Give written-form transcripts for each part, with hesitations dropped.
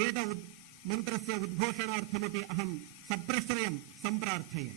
वेद मंत्रस्य उद्घोषणार्थमपि अहं सप्रश्रयं सम्प्रार्थये।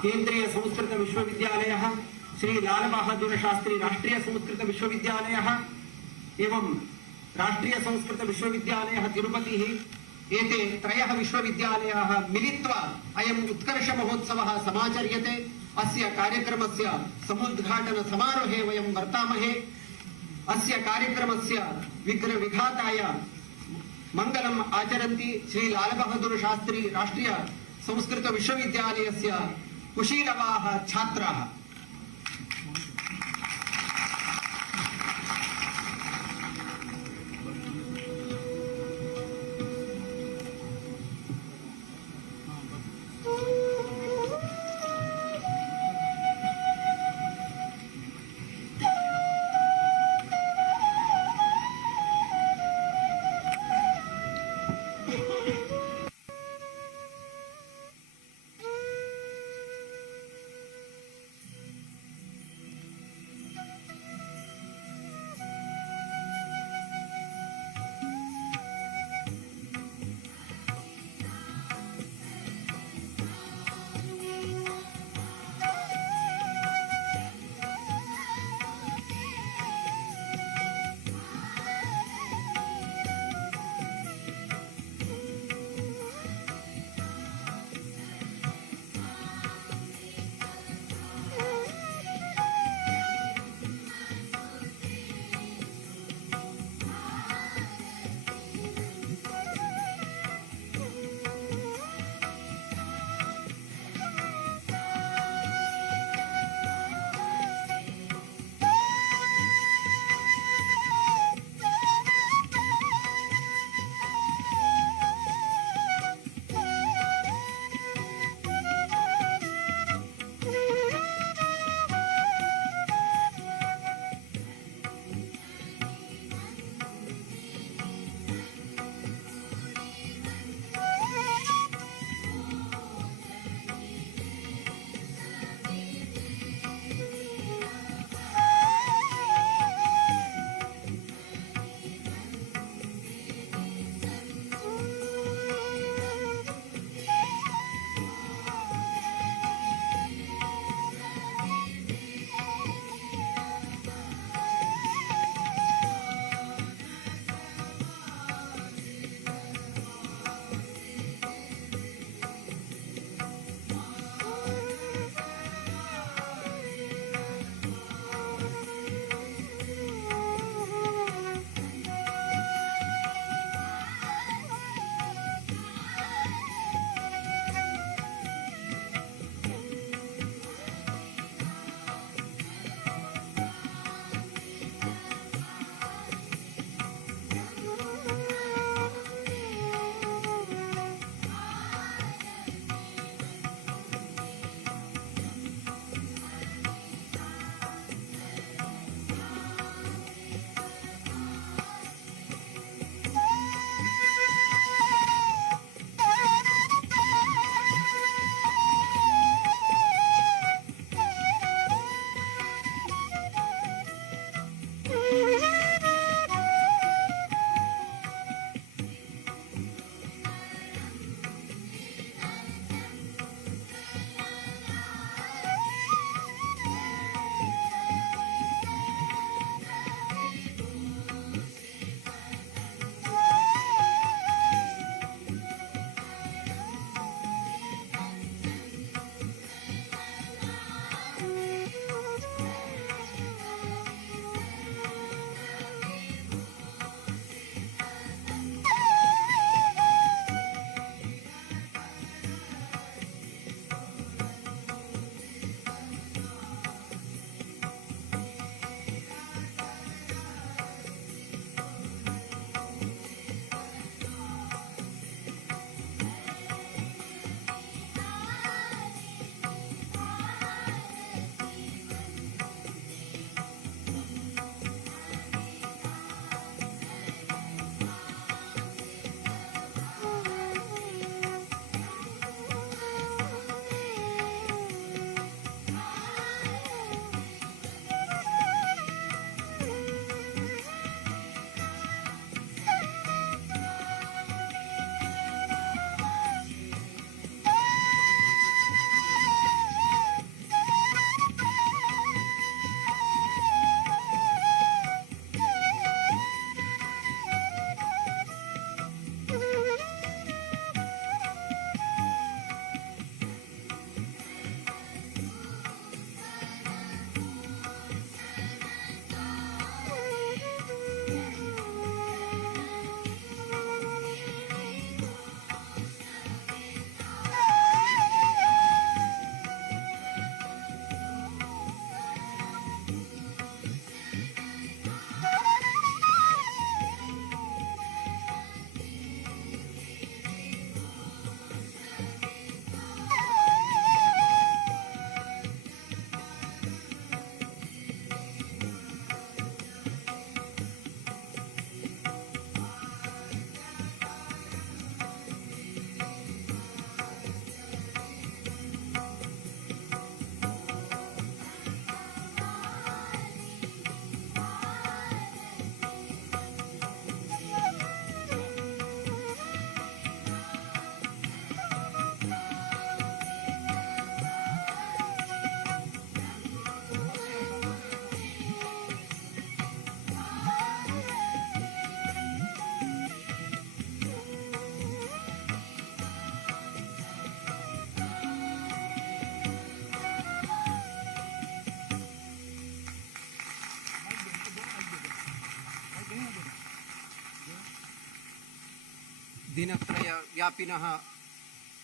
केंद्रीय संस्कृत विश्वविद्यालयः, श्री लाल बहादुर शास्त्री राष्ट्रीय संस्कृत विश्वविद्यालयः एवं राष्ट्रीय संस्कृत विश्वविद्यालयः तिरुपतिः एते त्रयः विश्वविद्यालयाः मिलित्वा अयम् उत्कर्ष महोत्सवः समाचर्यते। अस्य कार्यक्रमस्य समुद्घाटन समारोहे वयं वर्तामहे। अस्य कार्यक्रमस्य विघाताय मंगलम् आचरन्ति श्री लाल बहादुर शास्त्री राष्ट्रीय संस्कृत विश्वविद्यालयस्य कुशीलवाः छात्राः।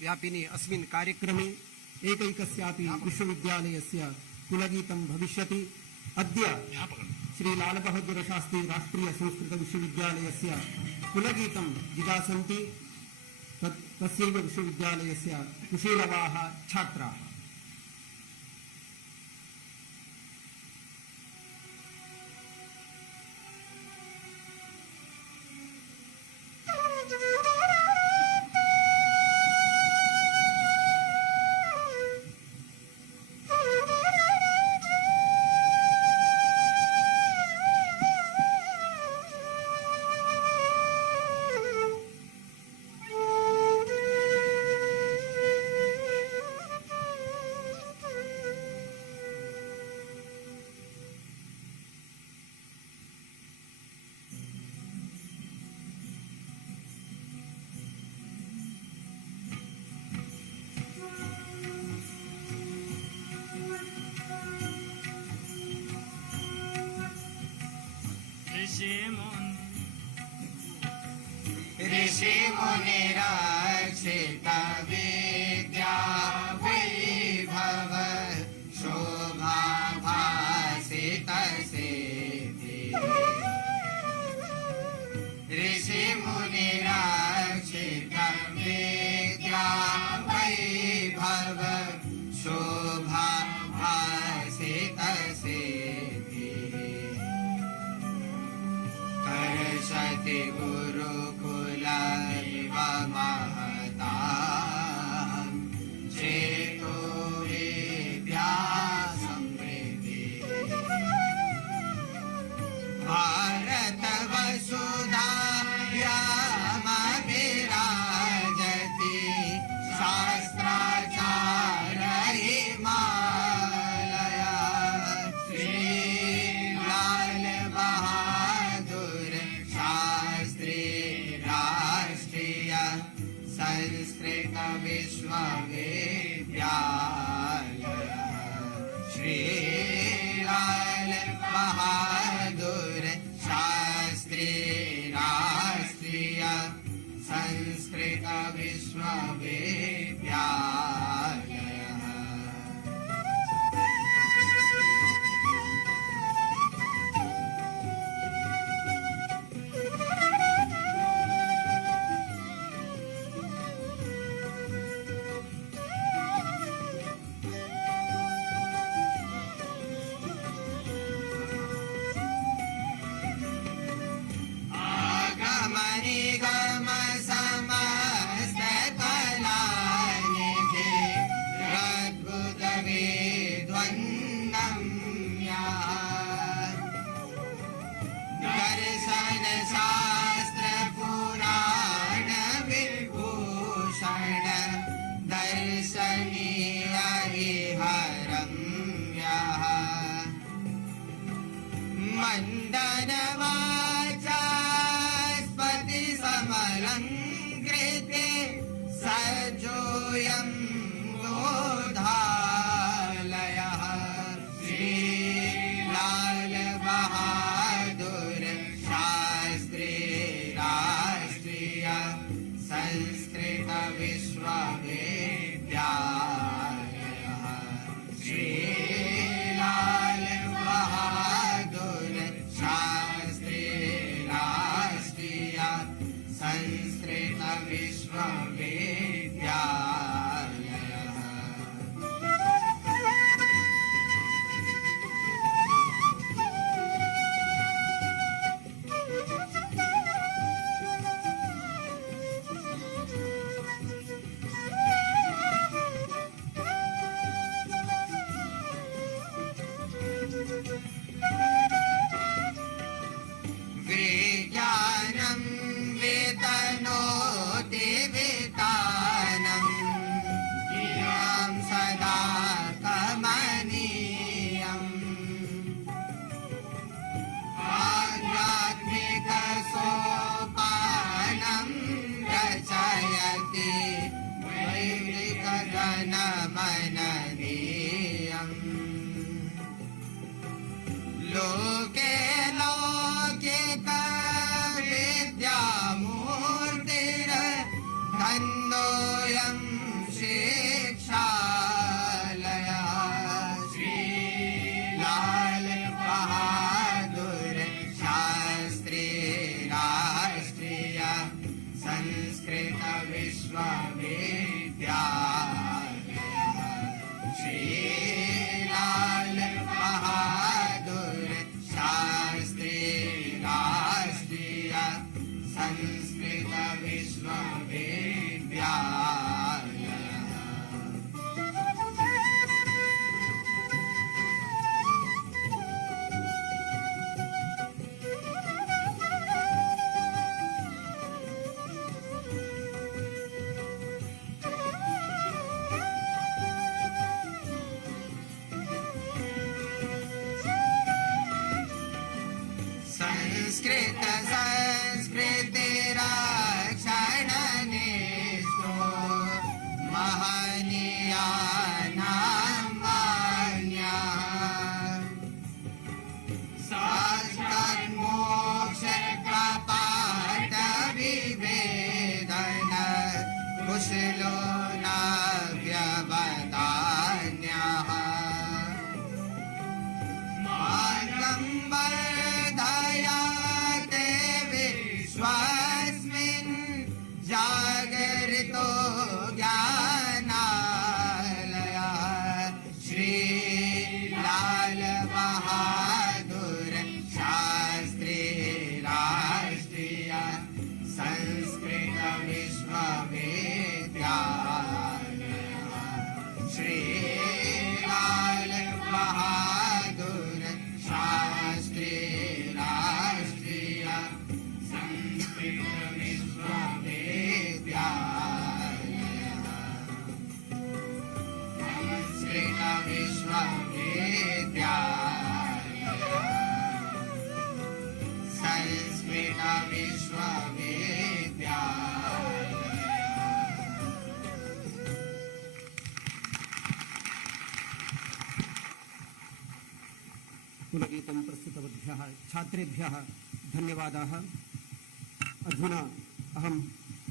व्यापिनी अस्मिन् कार्यक्रमे एकैकस्यापि विश्वविद्यालयस्य कुलगीतं भविष्यति। अद्य श्री लाल बहादुर शास्त्री राष्ट्रीय संस्कृत विश्वविद्यालयस्य कुलगीतं जिगासन्ति। तस्यैव विश्वविद्यालयस्य कुशीलवाः छात्राः। ऋषि मुनिरक्षित विद्या वैभव शोभा भासित सिद्धि। ऋषि मुनिरक्षित विद्या वैभव शोभा भासित सिद्धि। कर्षति गुरुकुल इव महता चेतो विद्या समृद्धि। भारत वसुधायामविराजति शास्त्राचार हिमालय। श्री लाल बहादुर शास्त्री राष्ट्रीय संस्कृत विश्वविद्यालय। श्री लाल बहादुर शास्त्री राष्ट्रीय संस्कृत विश्वविद्यालय। निगम समस्त कलानिधि अद्भुत विद्वन्नम्या। दर्शन शास्त्र पुराण विभूषण दर्शनीय रम्यः। मण्डनवाचा समलङ्कृते सजोऽयं बोधालयः। श्री लाल बहादुर शास्त्री राष्ट्रीय संस्कृत विश्वविद्यालयः। श्री लाल बहादुर शास्त्री राष्ट्रीय संस्कृत संस्कृत संस्कृतिरक्षणनिष्ठो महनीयानां मान्यः साक्षान्मोक्षकपाटविभेदन कुशलो न व्यवधान्यः मार्गं वर्धयाते विश्वस्मिन् जागरितो ज्ञानालयः श्रीलाल बहादुर शास्त्री राष्ट्रीय संस्कृत विश्वविद्यालयः श्रीलाल बहादुर शास्त्री राष्ट्रीय संस्कृत विश्वविद्यालयः संस्कृत विश्वविद्यालयः संस्कृत विश्वविद्यालयः कुलगीतं प्रस्तुतवद्भ्यः छात्रेभ्यः धन्यवादाः। अधुना अहं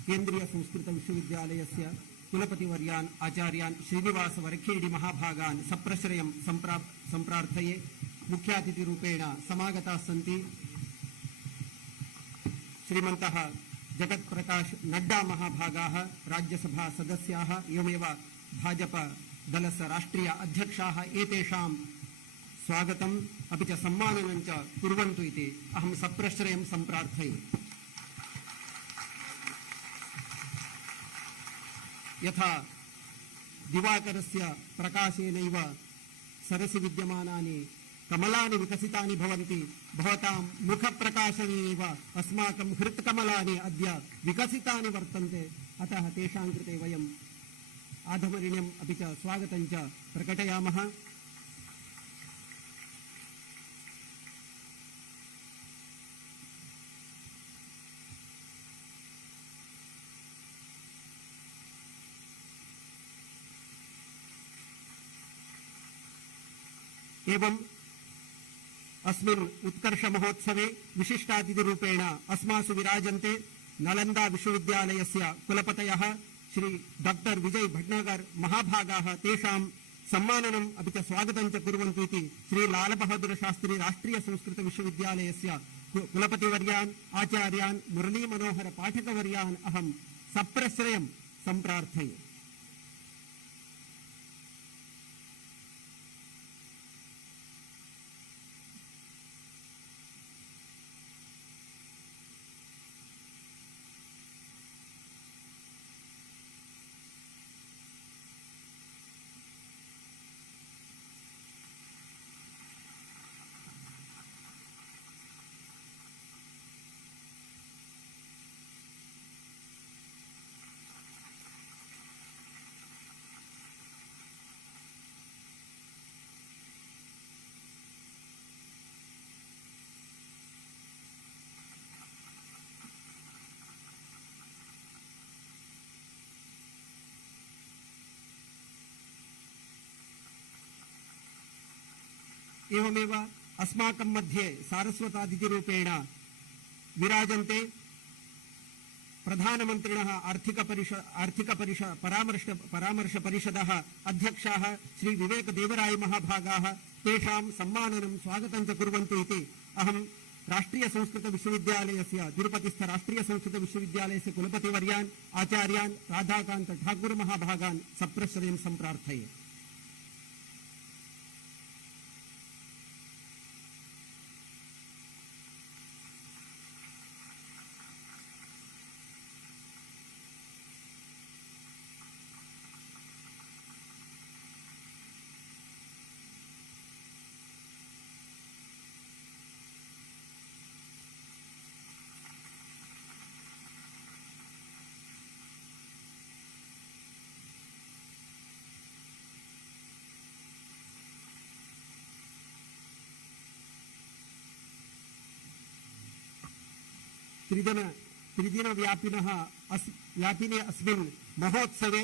केन्द्रीयसंस्कृतविश्वविद्यालयस्य कुलपतिवर्यान् आचार्यान् श्रीनिवासवरखेडि महाभागान् सप्रश्रयं सम्प्रार्थये। मुख्यातिथिरूपेण समागताः सन्ति श्रीमन्तः जगत्प्रकाश नड्डा महाभागाः राज्यसभा सदस्याः एवमेव भाजपदलस्य राष्ट्रीय अध्यक्षाः। एतेषां स्वागतम् अपि च सम्माननं च कुर्वन्तु इति अहं सप्रश्रयं सम्प्रार्थये। यथा दिवाकरस्य प्रकाशेनैव सरसि विद्यमानानि कमलानि विकसितानि भवन्ति, भवतां मुखप्रकाशनेनैव अस्माकं हृत्कमलानि अद्य विकसितानि वर्तन्ते। अतः तेषां कृते वयम् आधमर्यम् अपि च स्वागतं च प्रकटयामः। एवं अस्मिन् उत्कर्ष महोत्सवे विशिष्टातिथिरूपेण अस्मासु विराजन्ते नालन्दा विश्वविद्यालयस्य कुलपतयः श्री डॉक्टर विजय भटनागर महाभागाः। तेषां सम्माननम् अपि च स्वागतं च कुर्वन्तु इति श्री लाल बहादुर शास्त्री राष्ट्रीय संस्कृत विश्वविद्यालयस्य कुलपतिवर्यान् आचार्यान् मुरली मनोहर पाठकवर्यान् अहं सप्रश्रयं सम्प्रार्थये। एवमेव अस्माकं मध्ये सारस्वतातिथिरूपेण विराजन्ते प्रधानमन्त्रिणः परामर्श परिषदः अध्यक्षाः श्री विवेक देवराय महाभागाः। तेषां सम्माननं स्वागतं च कुर्वन्तु इति अहं राष्ट्रीय संस्कृत विश्वविद्यालयस्य तिरुपतिस्थ राष्ट्रीय संस्कृत विश्वविद्यालयस्य कुलपतिवर्यान् आचार्यान् राधाकान्त ठाकुर महाभागान् सप्रश्रयं सम्प्रार्थये। त्रिदिनव्यापिनः व्यापिने अस्मिन् महोत्सवे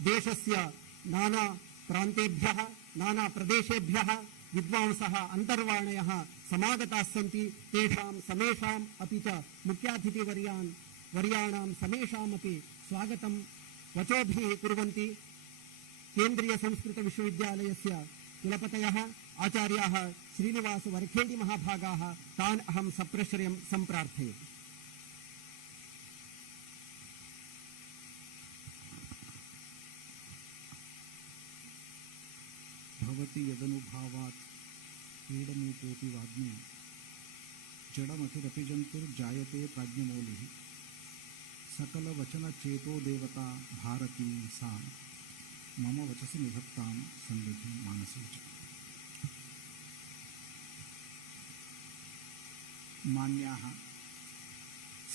देशस्य नानाप्रान्तेभ्यः नानाप्रदेशेभ्यः विद्वांसः अन्तर्वाणयः समागताः सन्ति। तेषां समेषाम् अपि च मुख्यातिथिवर्याणां समेषामपि स्वागतं वचोभिः कुर्वन्ति। केन्द्रीयसंस्कृतविश्वविद्यालयस्य कुलपतयः आचार्याः श्रीनिवास वरखेडि महाभागाः तान् अहं सप्रश्रयं सम्प्रार्थये। भवति यदनुभावात् क्रीडमूकोऽपि वाग्मी जडमथिरपि जन्तुर्जायते प्राज्ञमौलिः सकलवचनचेतो देवता भारती सा मम वचसि निधत्तां सन्निधिं मानसे च। मान्याः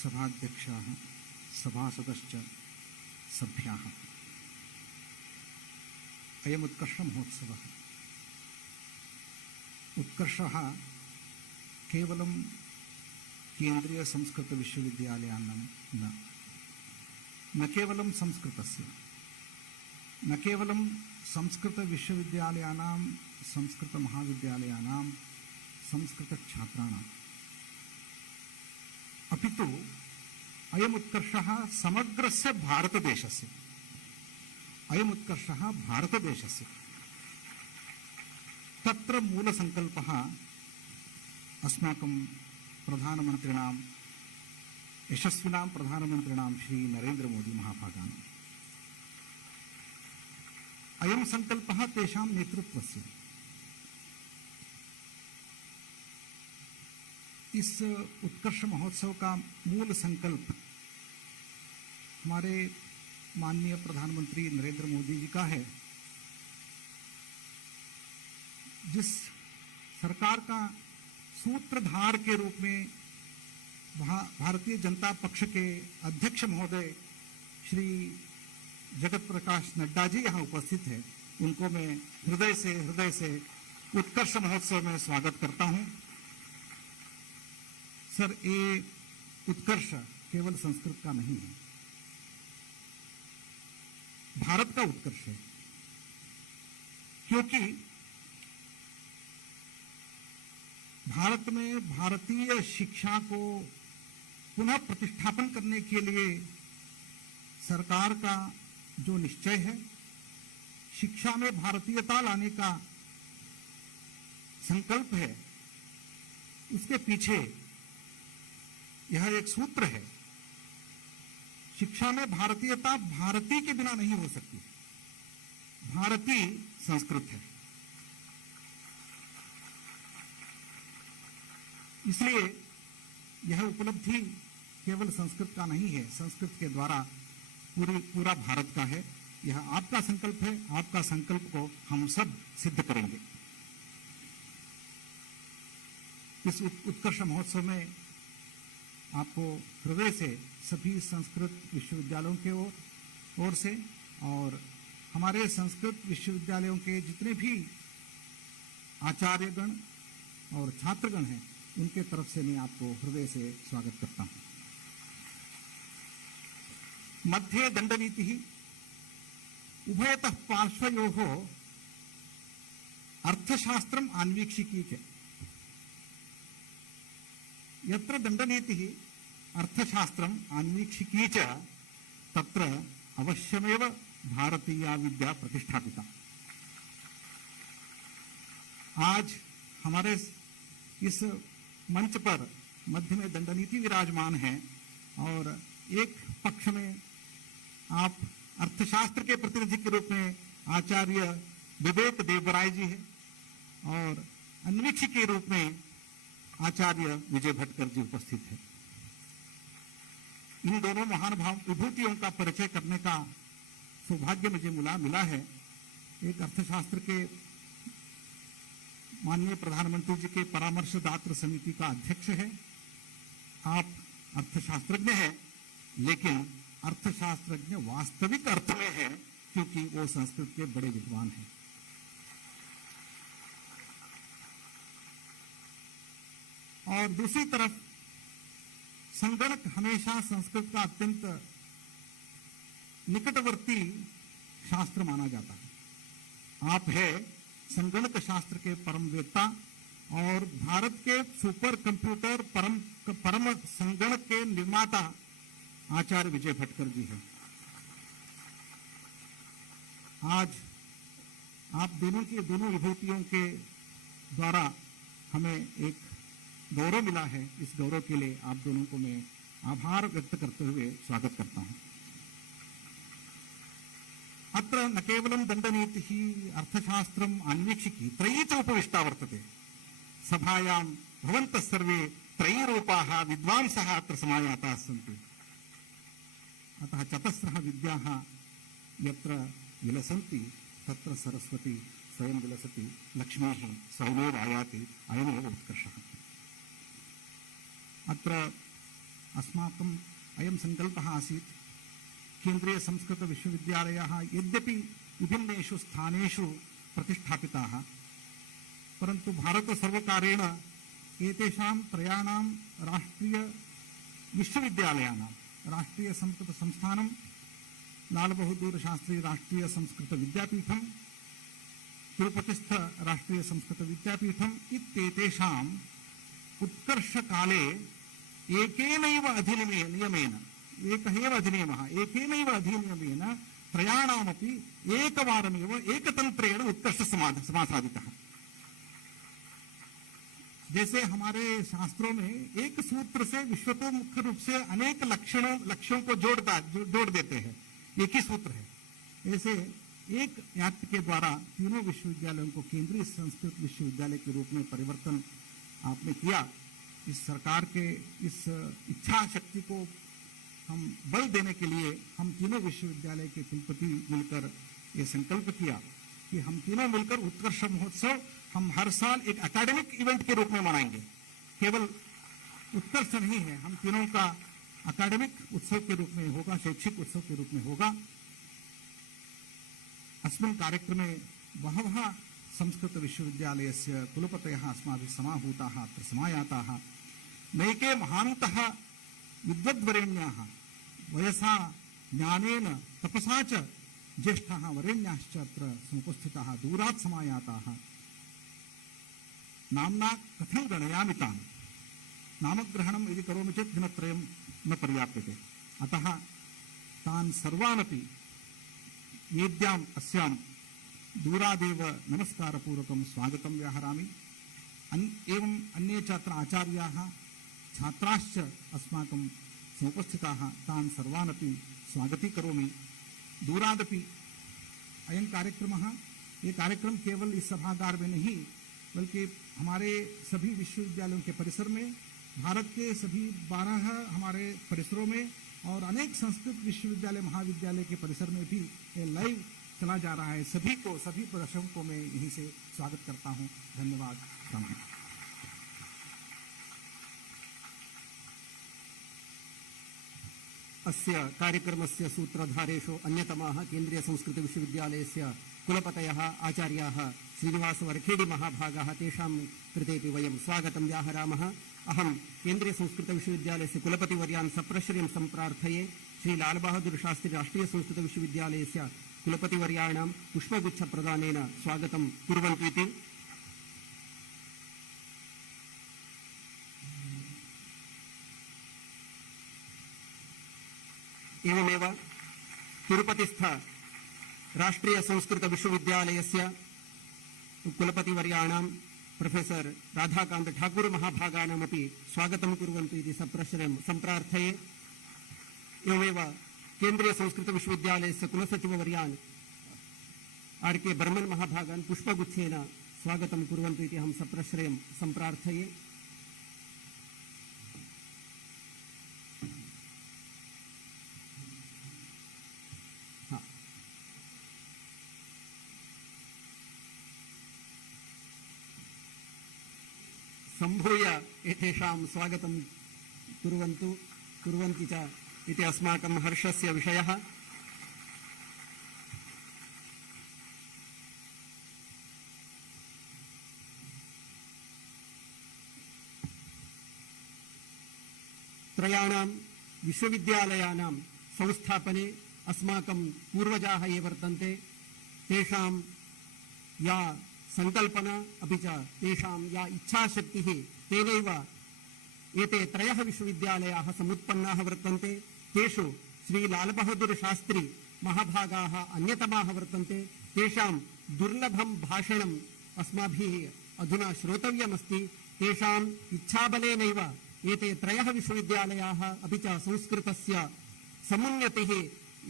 सभाध्यक्षाः सभासदश्च सभ्याः, अयम् उत्कर्षमहोत्सवः। उत्कर्षः केवलं केन्द्रीयसंस्कृतविश्वविद्यालयानां न केवलं संस्कृतस्य, न केवलं संस्कृतविश्वविद्यालयानां संस्कृतमहाविद्यालयानां संस्कृतछात्राणाम्, अपि तु अयम् उत्कर्षः समग्रस्य भारतदेशस्य, अयम् उत्कर्षः भारतदेशस्य। तत्र मूलसङ्कल्पः अस्माकं प्रधानमन्त्रिणां यशस्विनां प्रधानमन्त्रिणां श्री नरेन्द्र मोदी महाभागानाम्। अयं सङ्कल्पः तेषां नेतृत्वस्य। इस उत्कर्ष महोत्सव का मूल संकल्प हमारे माननीय प्रधानमंत्री नरेंद्र मोदी जी का है, जिस सरकार का सूत्रधार के रूप में भारतीय जनता पक्ष के अध्यक्ष महोदय श्री जगत प्रकाश नड्डा जी यहाँ उपस्थित हैं, उनको मैं हृदय से उत्कर्ष महोत्सव में स्वागत करता हूँ। सर, ये उत्कर्ष केवल संस्कृत का नहीं है, भारत का उत्कर्ष है, क्योंकि भारत में भारतीय शिक्षा को पुनः प्रतिष्ठापन करने के लिए सरकार का जो निश्चय है, शिक्षा में भारतीयता लाने का संकल्प है, उसके पीछे यह एक सूत्र है। शिक्षा में भारतीयता भारती के बिना नहीं हो सकती, भारतीय संस्कृत है। इसलिए यह उपलब्धि केवल संस्कृत का नहीं है, संस्कृत के द्वारा पूरा भारत का है। यह आपका संकल्प है, आपका संकल्प को हम सब सिद्ध करेंगे। इस उत्कर्ष महोत्सव में आपको हृदय से सभी संस्कृत विश्वविद्यालयों के ओर से और हमारे संस्कृत विश्वविद्यालयों के जितने भी आचार्यगण और छात्रगण हैं, उनके तरफ से मैं आपको हृदय से स्वागत करता हूं। मध्ये दंडनीति उभयतः पार्श्वयोः अर्थशास्त्रम अन्वीक्षिकी च। यत्र दंडनीति अर्थशास्त्रम अन्वीक्षिकी च तत्र अवश्यमेव भारतीया विद्या प्रतिष्ठापिता। आज हमारे इस मंच पर मध्य में दंडनीति विराजमान है और एक पक्ष में आप अर्थशास्त्र के प्रतिनिधि के रूप में आचार्य विवेक देवराय जी है और अन्वीक्षक के रूप में आचार्य विजय भटकर जी उपस्थित है। इन दोनों महान विभूतियों का परिचय करने का सौभाग्य मुझे मिला है। एक अर्थशास्त्र के माननीय प्रधानमंत्री जी के परामर्शदात्र समिति का अध्यक्ष है। आप अर्थशास्त्रज्ञ हैं, लेकिन अर्थशास्त्रज्ञ वास्तविक अर्थ में है, क्योंकि वो संस्कृत के बड़े विद्वान हैं। और दूसरी तरफ संगणक हमेशा संस्कृत का अत्यंत निकटवर्ती शास्त्र माना जाता है। आप है संगणक शास्त्र के परम वेत्ता और भारत के सुपर कंप्यूटर परम संगणक के निर्माता आचार्य विजय भटकर जी हैं। आज आप दोनों विभूतियों के द्वारा हमें एक गौरव मिला है। इस गौरव के लिए आप दोनों को मैं आभार व्यक्त करते हुए स्वागत करता हूं। अत्र न केवलं दंडनीतिः अर्थशास्त्रम् अन्वीक्षिकी त्रयी च उपविष्टा वर्तते। सभायां भवन्तः सर्वे त्रयी रूपाः विद्वांसः अत्र समायाताः सन्ति। अतः चतस्रः विद्याः यत्र विलसन्ति तत्र सरस्वती स्वयं विलसति, लक्ष्मीः स्वयमेव आयाति, अयमेव उत्कर्षः। अत्र अस्माकम् अयं सङ्कल्पः आसीत्, केन्द्रीय संस्कृत विश्वविद्यालयः यद्यपि विभिन्नेषु स्थानेषु प्रतिष्ठापिताः, परन्तु भारत सर्वकारेण एतेषां त्रयाणां राष्ट्रीय विश्वविद्यालयानां राष्ट्रीय संस्कृत संस्थानं, लाल बहादुर शास्त्री राष्ट्रीय संस्कृत विद्यापीठं, तिरुपतिस्थ राष्ट्रीय संस्कृत विद्यापीठम् इत्येतेषाम् उत्कर्षकाले एकेनैव अधिनियमेन त्रयाणामपि एकवारमेव एकतन्त्रेण उत्कर्ष समासादितः। जैसे हमारे शास्त्रों में एक सूत्र से विश्व को मुख्य रूप से अनेक लक्ष्यों को जोड़ देते हैं, एक ही सूत्र है। ऐसे एक एक्ट के द्वारा तीनों विश्वविद्यालयों को केंद्रीय संस्कृत विश्वविद्यालय के रूप में परिवर्तन आपने किया। इस सरकार के इस इच्छा शक्ति को हम बल देने के लिए हम तीनों विश्वविद्यालय के कुलपति मिलकर ये संकल्प किया कि हम तीनों मिलकर उत्कर्ष महोत्सव हम हर साल एक एकेडमिक इवेंट के रूप में मनाएंगे। केवल उत्कर्ष नहीं है, हम तीनों का एकेडमिक उत्सव के रूप में होगा, शैक्षिक उत्सव के रूप में होगा। अस्मिन् कार्यक्रमे बहवः संस्कृत विश्वविद्यालयस्य कुलपतयः अस्माभिः समाहूताः अत्र समायाताः। नैके महान्तः विद्वद्वरेण्याः वयसा ज्ञानेन तपसा च ज्येष्ठाः वरेण्याश्च अत्र समुपस्थिताः दूरात् समायाताः। नाम्ना कथं गणयामि तान्, नामग्रहणं यदि करोमि चेत् दिनत्रयं न पर्याप्यते। अतः तान् सर्वानपि वेद्याम् अस्यां दूरादेव नमस्कारपूर्वकं स्वागतं व्याहरामि। एवं अन्ये छात्र आचार्याः छात्राश्च अस्माकं समुपस्थिताः, तान् सर्वानपि स्वागतीकरोमि। दूरादपि अयं कार्यक्रमः, ये कार्यक्रम केवल इस सभागार में नहीं बल्कि हमारे सभी विश्वविद्यालयों के परिसर में, भारत के सभी 12 हमारे परिसरों में और अनेक संस्कृत विश्वविद्यालय महाविद्यालय के परिसर में भी ये लाइव चला जा रहा है। सभी प्रदर्शकों को मैं यहीं से स्वागत करता हूँ। धन्यवाद। अस्य कार्यक्रमस्य सूत्रधारेषु अन्यतमाः केन्द्रीय संस्कृत विश्वविद्यालयस्य कुलपतयः आचार्याः श्रीनिवास वरखेडी महाभागाः, तेषां कृतेपि वयं स्वागतं व्याहरामः। अहं केन्द्रीय संस्कृत विश्वविद्यालयस्य कुलपतिवर्यान् सप्रश्रयं सम्प्रार्थये। श्री लाल बहादुर शास्त्री राष्ट्रीय संस्कृत विश्वविद्यालयस्य कुलपतिवर्याणां पुष्पगुच्छप्रदानेन स्वागतं कुर्वन्तु इति। एवमेव तिरुपतिस्थ राष्ट्रीय संस्कृत विश्वविद्यालयस्य कुलपतिवर्याणां प्रोफेसर राधाकांत ठाकुर महाभागानामपि स्वागतं कुर्वन्तु इति सप्रश्रयं सम्प्रार्थये। एवमेव केन्द्रीय संस्कृत विश्वविद्यालयस्य कुलसचिववर्यान् आर के बर्मन महाभागान् पुष्पगुच्छेन स्वागतं कुर्वन्तु इति अहं सप्रश्रयं सम्प्रार्थये। संभूय एतेषां स्वागतं कुर्वन्ति च इति अस्माकं हर्षस्य विषयः। त्रयाणां विश्वविद्यालयानां संस्थापने अस्माकं पूर्वजाः ये वर्तन्ते तेषां या संकल्पना अपि च तेषां या इच्छाशक्तिः तेनैव एते त्रयः विश्वविद्यालयाः समुत्पन्नाः वर्तन्ते। तेषु श्री लाल बहादुर शास्त्री महाभागाः अन्यतमाः वर्तन्ते। तेषां दुर्लभं भाषणम् अस्माभिः अधुना श्रोतव्यमस्ति। तेषाम् इच्छाबलेनैव एते त्रयः विश्वविद्यालयाः अपि च संस्कृतस्य समुन्नतिः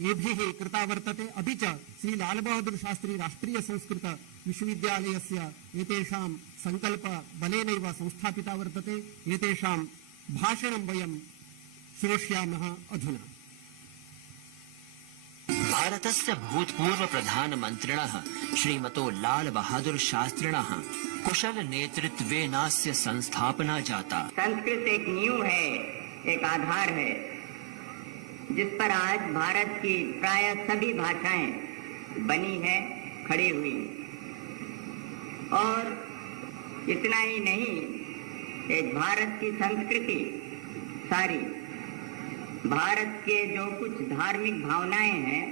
एभिः कृता वर्तते। अपि च श्री लाल बहादुर शास्त्री राष्ट्रीय संस्कृत विश्वविद्यालयस्य एतेषां संकल्प बलेनैव संस्थापिता वर्तते। एतेषां भाषणं वयं श्रोष्यामः अधुना। भारतस्य भूतपूर्व प्रधानमन्त्रिणः श्रीमतो लाल बहादुर शास्त्रिणः कुशल नेतृत्वेनास्य संस्थापना जाता। संस्कृत एक नींव है, एक आधार है, जिस पर आज भारत की प्राय सभी भाषाएं बनी है, खड़ी हुई। और इतना ही नहीं, एक भारत की संस्कृति सारी, भारत के जो कुछ धार्मिक भावनाएं हैं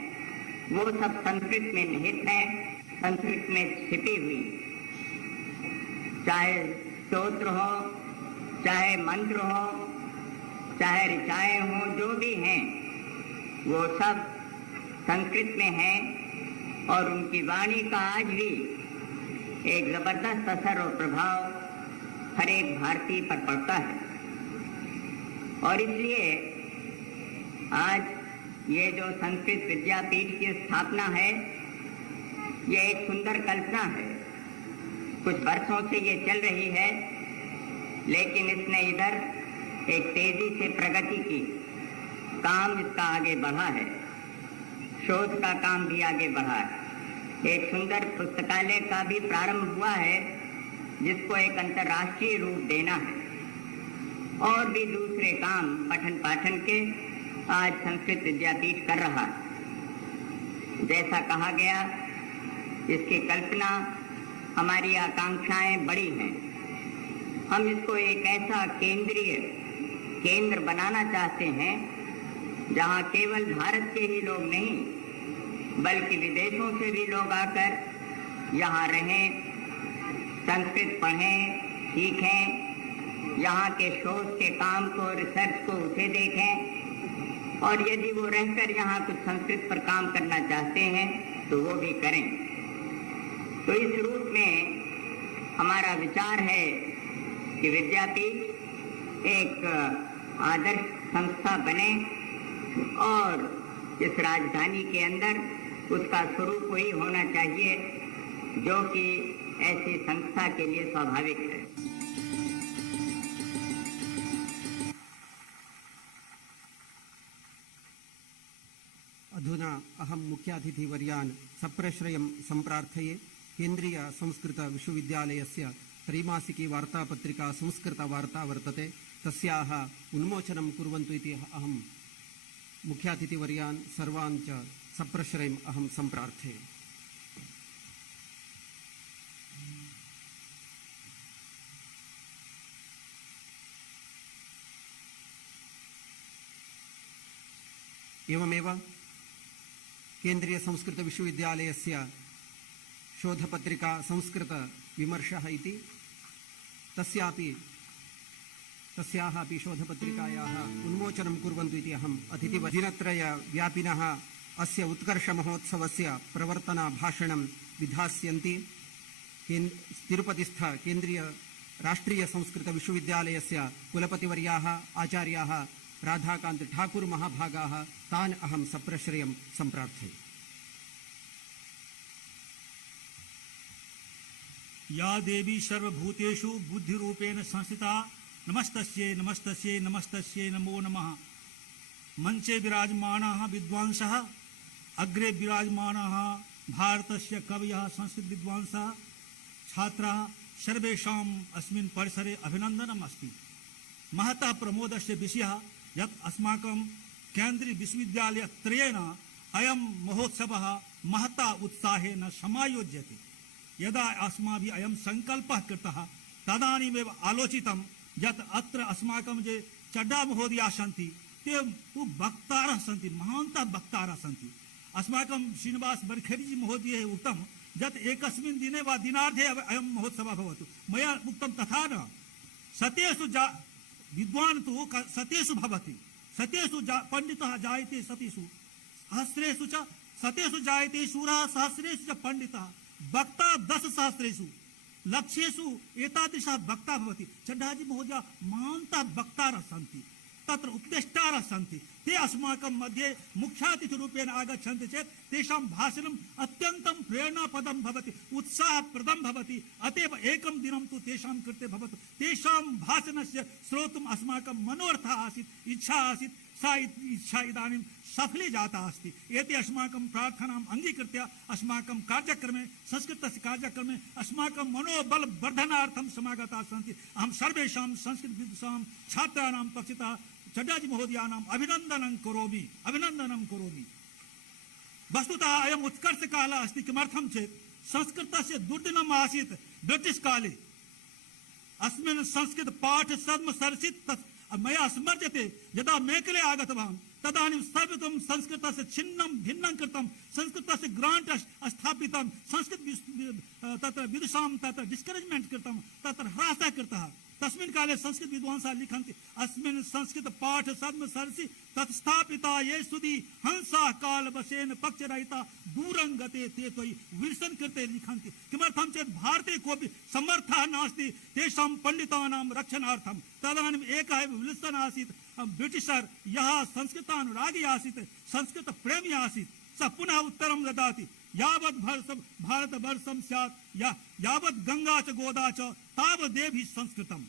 वो सब संस्कृत में निहित हैं, संस्कृत में छिपी हुई। चाहे स्तोत्र हो, चाहे मंत्र हो, चाहे ऋचाएं हो, जो भी हैं वो सब संस्कृत में हैं। और उनकी वाणी का आज भी एक जबरदस्त असर और प्रभाव हर एक भारतीय पर पड़ता है। और इसलिए आज ये जो संस्कृत विद्यापीठ की स्थापना है, ये एक सुंदर कल्पना है। कुछ वर्षों से ये चल रही है, लेकिन इसने इधर एक तेजी से प्रगति की, काम इसका आगे बढ़ा है, शोध का काम भी आगे बढ़ा है। एक सुंदर पुस्तकालय का भी प्रारंभ हुआ है, जिसको एक अंतर्राष्ट्रीय रूप देना है। और भी दूसरे काम पठन पाठन के आज संस्कृत विद्यापीठ कर रहा है। जैसा कहा गया, इसकी कल्पना, हमारी आकांक्षाएं बड़ी हैं। हम इसको एक ऐसा केंद्रीय केंद्र बनाना चाहते हैं जहां केवल भारत के ही लोग नहीं, बल्कि विदेशों से भी लोग आकर यहाँ रहें, संस्कृत पढ़ें, सीखें, यहाँ के शोध के काम को, रिसर्च को उसे देखें। और यदि वो रहकर यहाँ कुछ संस्कृत पर काम करना चाहते हैं तो वो भी करें। तो इस रूप में हमारा विचार है कि विद्यापीठ एक आदर्श संस्था बने और इस राजधानी के अंदर उसका स्वरूप वही होना चाहिए जो कि ऐसी संस्था के लिए स्वाभाविक है। अधुना अहं मुख्यातिथिवर्यान् सप्रश्रयं सम्प्रार्थये। केन्द्रीय संस्कृत विश्वविद्यालयस्य त्रैमासिकी वार्तापत्रिका संस्कृतवार्ता वर्तते, तस्याः उन्मोचनं कुर्वन्तु इति अहं मुख्यातिथिवर्यान् सर्वान् च सप्रश्रयम् अहं सम्प्रार्थये। एवमेव केन्द्रीय संस्कृत विश्वविद्यालयस्य शोधपत्रिका संस्कृत विमर्शः इति तस्याः अपि शोधपत्रिकायाः उन्मोचनं कुर्वन्तु इति अहम् दिनत्रयव्यापिनः अस्य उत्कर्षमहोत्सवस्य प्रवर्तनाभाषणं विधास्यन्ति। तिरुपतिस्थ केन्द्रीय राष्ट्रीय संस्कृत विश्वविद्यालयस्य कुलपतिवर्याः आचार्याः राधाकान्त ठाकुर महाभागाः, तान् अहं सप्रश्रयं सम्प्रार्थये। या देवी सर्वभूतेषु बुद्धिरूपेण संस्थिता नमस्तस्यै नमस्तस्यै नमस्तस्यै नमो नमः। मंचे विराजमानाः विद्वांसः, अग्रे विराजमानाः भारतस्य कवयः, संस्कृत विद्वांसः, छात्राः, सर्वेषाम् अस्मिन् परिसरे अभिनन्दनम् अस्ति। महतः प्रमोदस्य विषयः यत् अस्माकं केन्द्रीय विश्वविद्यालयत्रयेण अयं महोत्सवः महता उत्साहेन समायोज्यते। यदा अस्माभिः अयं सङ्कल्पः कृतः तदानीमेव आलोचितं यत् अत्र अस्माकं जे चड्डा महोदया सन्ति ते तु वक्तारः सन्ति, महान्तः वक्तारः सन्ति। अस्माकं श्रीनिवास बरखेड़ी महोदयः उक्तं यत् एकस्मिन् दिने वा दिनार्धे अयं महोत्सवः भवतु। मया उक्तं तथा न, सतेषु विद्वान् तु सतेषु भवति, सतेषु पण्डितः जायते सतेषु, सहस्रेषु च सतेषु जायते शूरः, सहस्रेषु च पण्डितः, वक्ता 10 सहस्रेषु, लक्षेषु एतादृशः वक्ता भवति। चड्डाजी महोदय महान्तः वक्तारः सन्ति, तत्र उपदेष्टारः सन्ति। ते अस्माकं मध्ये मुख्यातिथिरूपेण आगच्छन्ति चेत् तेषां भाषणम् अत्यन्तं प्रेरणापदं भवति, उत्साहप्रदं भवति। अतएव एकं दिनं तु तेषां कृते भवतु। तेषां भाषणस्य श्रोतुम् अस्माकं मनोर्थः आसीत्, इच्छा आसीत्। सा इच्छा इदानीं सफली जाता अस्ति। एते अस्माकं प्रार्थनाम् अङ्गीकृत्य अस्माकं कार्यक्रमे, संस्कृतस्य कार्यक्रमे अस्माकं मनोबलवर्धनार्थं समागताः सन्ति। अहं सर्वेषां संस्कृतविद्वांसां छात्राणां पक्षतः चड्डाजी महोदयानाम् अभिनन्दनं करोमि। वस्तुतः अयम् उत्कर्षकालः अस्ति। किमर्थं चेत् संस्कृतस्य दुर्दिनम् आसीत् ब्रिटिश् काले। अस्मिन् संस्कृत पाठ सर्वसर्चित् मया स्मर्यते, यदा मेकले आगतवान् तदानीं सर्वं संस्कृतस्य छिन्नं भिन्नं कृतं, संस्कृतस्य ग्राण्ट् स्थापितं, संस्कृत तत्र विदुषां तत्र डिस्करेज्मेण्ट् कृतं, तत्र ह्रासः कृतः। तस्मिन् काले संस्कृत विद्वांसः लिखन्ति, अस्मिन् संस्कृत पाठ सर्वसर्षि तत्स्थापिता ये सुधी हंसा कालवशेन पक्षरहिता दूरं गते ते त्वयि विल्सन् कृते लिखन्ति। किमर्थं चेत् भारते कोऽपि समर्थः नास्ति तेषां पण्डितानां रक्षणार्थं। तदानीम् एकः एव विल्सन् आसीत्, ब्रिटिशर्, यः संस्कृतानुरागी आसीत्, संस्कृतप्रेमी आसीत्। सः पुनः उत्तरं ददाति, यावत् भारतवर्षं स्यात्, यावत् गंगा च गोदा च तावदेवि संस्कृतम्।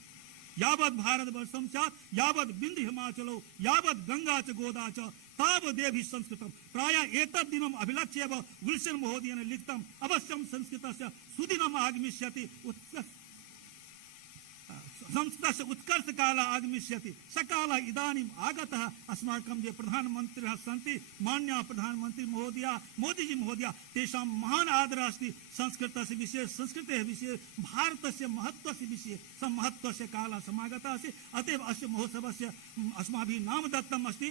यावत् भारतवर्षं स्यात्, यावत् बिन्दु हिमाचलो, यावत् गंगा च गोदा च तावदेवि संस्कृतम्। प्रायः एतद् दिनम् अभिलक्ष्य एव विल्सन् महोदयेन लिखितम्, अवश्यं संस्कृतस्य सुदिनम् आगमिष्यति, संस्कृतस्य उत्कर्षकालः आगमिष्यति। स कालः इदानीम् आगतः। अस्माकं ये प्रधानमन्त्रिणः सन्ति, मान्यः प्रधानमन्त्री महोदय, मोदीजी महोदय, तेषां महान् आदरः अस्ति संस्कृतस्य विषये, संस्कृतेः विषये, भारतस्य महत्त्वस्य विषये। स महत्त्वस्य कालः समागतः अस्ति। अतएव अस्य महोत्सवस्य अस्माभिः नाम दत्तम् अस्ति,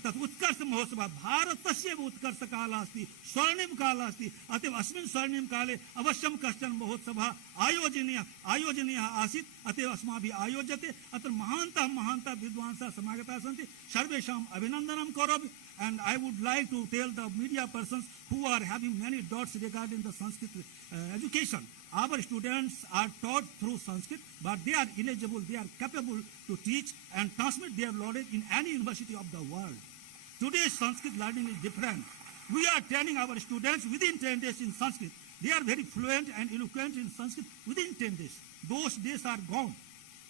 तत् उत्कर्ष महोत्सवः। भारतस्य एव उत्कर्षकालः अस्ति, स्वर्णिमकालः अस्ति। अतएव अस्मिन् स्वर्णिमकाले अवश्यं कश्चन महोत्सवः आयोजनीयः आसीत्। अतएव अस्माभिः आयोज्यते। अत्र महान्तः विद्वांसः समागताः सन्ति। सर्वेषाम् अभिनन्दनं करोमि। And I would like to tell the media persons who are having many doubts regarding the Sanskrit education. Our students are taught through Sanskrit, but they are eligible, they are capable to teach and transmit their knowledge in any university of the world. Today's Sanskrit learning is different. We are training our students within 10 days in Sanskrit. They are very fluent and eloquent in Sanskrit within 10 days. Those days are gone.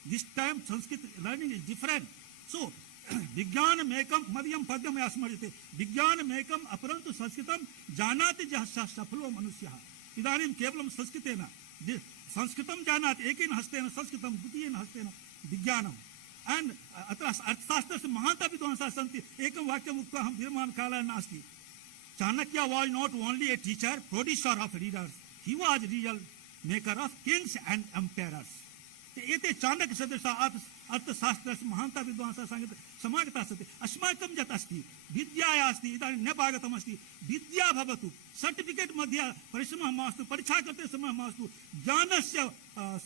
This time Sanskrit learning is different. So, विज्ञानमेकं मदीयं पद्यं मया स्मर्यते, विज्ञानमेकं अपरन्तु संस्कृतं जानाति यः सः सफलो मनुष्यः। इदानीं केवलं संस्कृतेन संस्कृतं जानाति, एकेन हस्तेन संस्कृतं, द्वितीयेन हस्तेन विज्ञानम्। एंड अत्र अर्थशास्त्रस्य महान्तः विद्वांसः सन्ति। एकं वाक्यम् उक्त्वा अहं विरमानकालः नास्ति। Chanakya was not only a teacher, producer of readers, he was real maker of kings and empires. एते चाणक्य सदृशाः अर्थशास्त्रस्य महान्तः विद्वांसः समागताः सन्ति। अस्माकं यत् अस्ति विद्याया अस्ति, इदानीं नैपागतम् अस्ति, विद्या भवतु, सर्टिफिकेट् मध्ये परिश्रमः मास्तु, परीक्षा कृते समयः मास्तु, ज्ञानस्य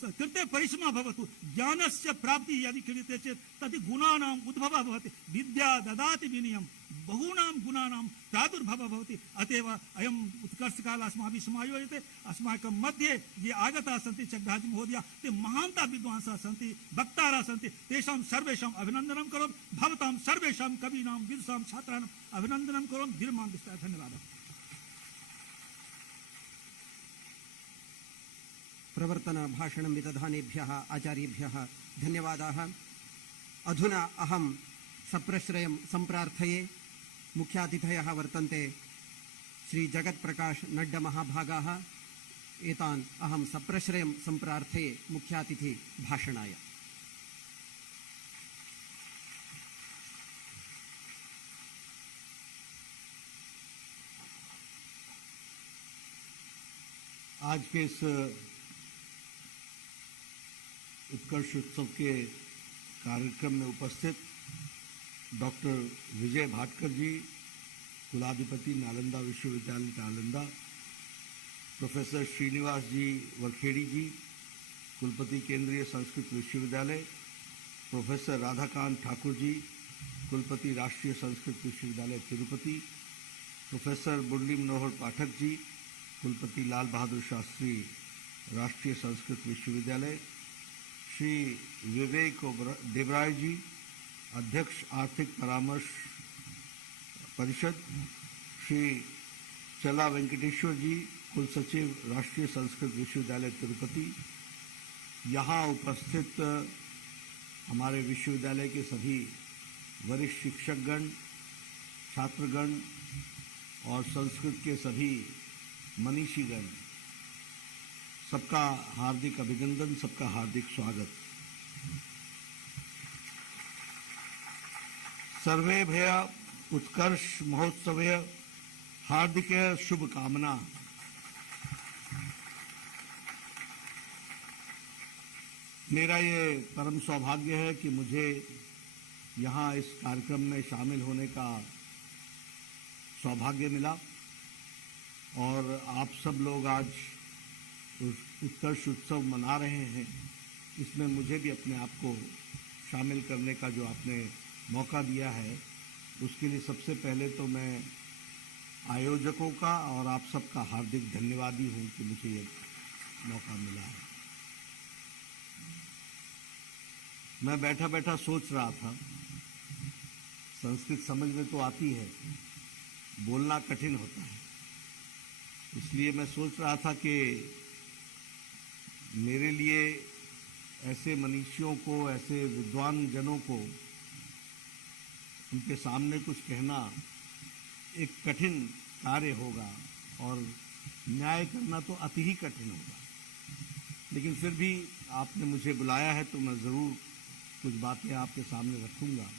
कृते परिश्रमः भवतु। ज्ञानस्य प्राप्तिः यदि क्रियते चेत् तत् गुणानाम् उद्भवः भवति। विद्या ददाति विनयं, बहूनां गुणानां प्रादुर्भवः भवति। अतएव अयम् उत्कर्षकालः अस्माभिः समायोज्यते। अस्माकं मध्ये ये आगताः सन्ति चड्डाजी महोदय, ते महान्तः विद्वांसः सन्ति, वक्तारः सन्ति। तेषां सर्वेषाम् अभिनन्दनं करोमि। भवतां सर्वेषां कवीनां, विदुषां, छात्राणाम् अभिनन्दनं करोमि। विरमामि विस्तार। धन्यवादः। प्रवर्तन भाषणं विदधानेभ्यः आचार्येभ्यः धन्यवादाः। अधुना अहं सप्रश्रयं सम्प्रार्थये। मुख्यातिथयः वर्तन्ते श्री जगत्प्रकाश नड्ड महाभागाः। एतान् अहं सप्रश्रयं सम्प्रार्थये मुख्यातिथि भाषणाय। आज के इस उत्कर्ष उत्सव के कार्यक्रम में उपस्थित डॉक्टर विजय भाटकर जी, कुलाधिपति नालंदा विश्वविद्यालय नालंदा, प्रोफेसर श्रीनिवास जी वरखेड़ी जी, कुलपति केंद्रीय संस्कृत विश्वविद्यालय, प्रोफेसर राधाकांत ठाकुर जी, कुलपति राष्ट्रीय संस्कृत विश्वविद्यालय तिरुपति, प्रोफेसर मुरली मनोहर पाठक जी, कुलपति लाल बहादुर शास्त्री राष्ट्रीय संस्कृत विश्वविद्यालय, श्री विवेक देवराय जी, अध्यक्ष आर्थिक परामर्श परिषद, श्री चला वेंकटेश्वर जी, कुल सचिव राष्ट्रीय संस्कृत विश्वविद्यालय तिरुपति, यहाँ उपस्थित हमारे विश्वविद्यालय के सभी वरिष्ठ शिक्षकगण, छात्रगण और संस्कृत के सभी मनीषीगण, सबका हार्दिक अभिनंदन, सबका हार्दिक स्वागत। सर्वेभ्य उत्कर्ष महोत्सवे हार्दिक शुभकामना। मेरा ये परम सौभाग्य है कि मुझे यहाँ इस कार्यक्रम में शामिल होने का सौभाग्य मिला और आप सब लोग आज उत्कर्ष उत्सव मना रहे हैं। इसमें मुझे भी अपने आप को शामिल करने का जो आपने मौका दिया है, उसके लिए सबसे पहले तो मैं आयोजकों का और आप सबका हार्दिक धन्यवादी हूँ कि मुझे ये मौका मिला है। मैं बैठा बैठा सोच रहा था, संस्कृत समझ में तो आती है, बोलना कठिन होता है। इसलिए मैं सोच रहा था कि मेरे लिए ऐसे मनीषियों को, ऐसे विद्वान जनों को उनके सामने कुछ कहना एक कठिन कार्य होगा और न्याय करना तो अति ही कठिन होगा। लेकिन फिर भी आपने मुझे बुलाया है तो मैं ज़रूर कुछ बातें आपके सामने रखूंगा।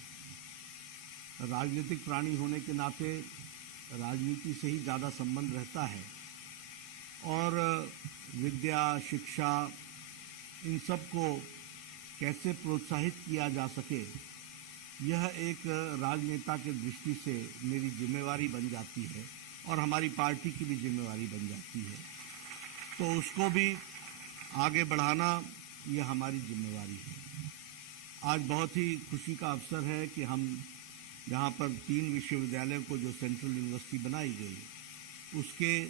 राजनीतिक प्राणी होने के नाते राजनीति से ही ज़्यादा संबंध रहता है और विद्या, शिक्षा, इन सब को कैसे प्रोत्साहित किया जा सके, यह एक राजनेता के दृष्टि से मेरी जिम्मेवारी बन जाती है और हमारी पार्टी की भी जिम्मेवारी बन जाती है। तो उसको भी आगे बढ़ाना यह हमारी जिम्मेवारी है। आज बहुत ही खुशी का अवसर है कि हम यहाँ पर 3 विश्वविद्यालयों को जो सेंट्रल यूनिवर्सिटी बनाई गई, उसके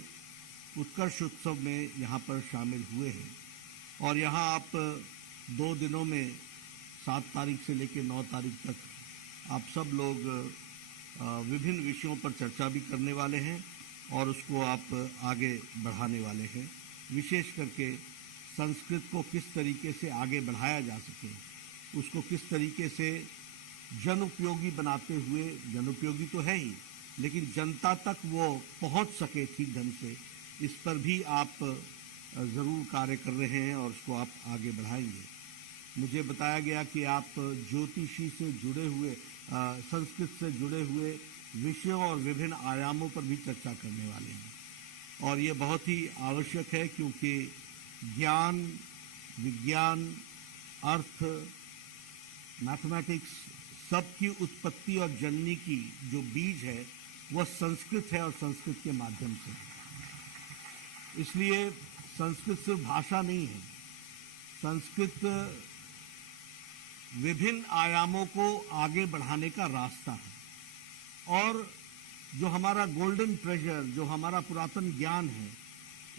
उत्कर्ष उत्सव में यहाँ पर शामिल हुए हैं। और यहाँ आप 2 दिनों में 7 तारीख से लेकर 9 तारीख तक आप सब लोग विभिन्न विषयों पर चर्चा भी करने वाले हैं और उसको आप आगे बढ़ाने वाले हैं। विशेष करके संस्कृत को किस तरीके से आगे बढ़ाया जा सके, उसको किस तरीके से जन उपयोगी बनाते हुए, जन उपयोगी तो है ही, लेकिन जनता तक वो पहुंच सके ठीक ढंग से, इस पर भी आप ज़रूर कार्य कर रहे हैं और उसको आप आगे बढ़ाएंगे। मुझे बताया गया कि आप ज्योतिषी से जुड़े हुए, संस्कृत से जुड़े हुए विषयों और विभिन्न आयामों पर भी चर्चा करने वाले हैं और ये बहुत ही आवश्यक है, क्योंकि ज्ञान, विज्ञान, अर्थ, मैथमेटिक्स, सबकी उत्पत्ति और जननी की जो बीज है वह संस्कृत है और संस्कृत के माध्यम से। इसलिए संस्कृत सिर्फ भाषा नहीं है, संस्कृत विभिन्न आयामों को आगे बढ़ाने का रास्ता है और जो हमारा गोल्डन ट्रेजर, जो हमारा पुरातन ज्ञान है,